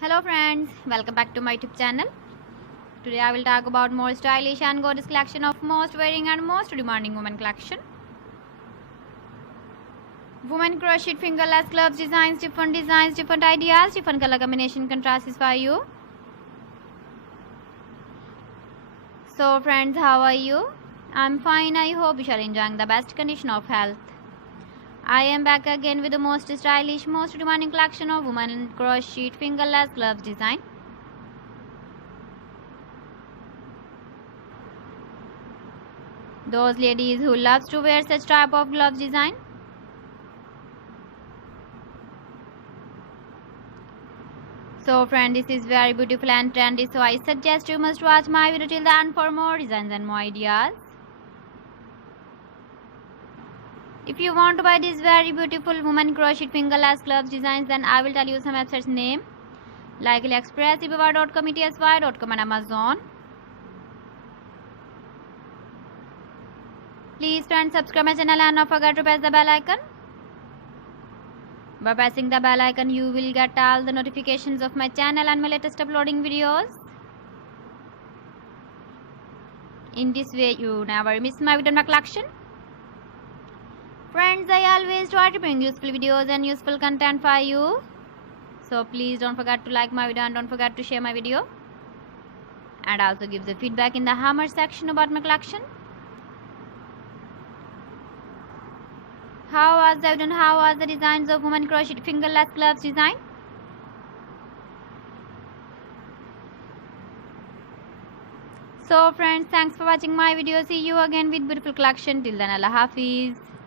Hello friends, welcome back to my YouTube channel. Today I will talk about more stylish and gorgeous collection of most wearing and most demanding women collection. Women crochet fingerless gloves designs, different ideas, different color combination contrasts for you. So friends, how are you? I'm fine. I hope you are enjoying the best condition of health. I am back again with the most stylish, most demanding collection of women crochet fingerless gloves design. Those ladies who loves to wear such type of gloves design. So friend, this is very beautiful and trendy, so I suggest you must watch my video till the end for more designs and more ideas. If you want to buy these very beautiful women crochet fingerless gloves designs, then I will tell you some websites name like AliExpress, eBay.com, ETSY.com and Amazon. Please friends, subscribe my channel and don't forget to press the bell icon. By pressing the bell icon, you will get all the notifications of my channel and my latest uploading videos. In this way, you never miss my video in my collection. Friends, I always try to bring useful videos and useful content for you. So please don't forget to like my video and don't forget to share my video. And also give the feedback in the hammer section about my collection. How was the video and how was the designs of women crochet fingerless gloves design? So friends, thanks for watching my video. See you again with beautiful collection. Till then, Allah Hafiz.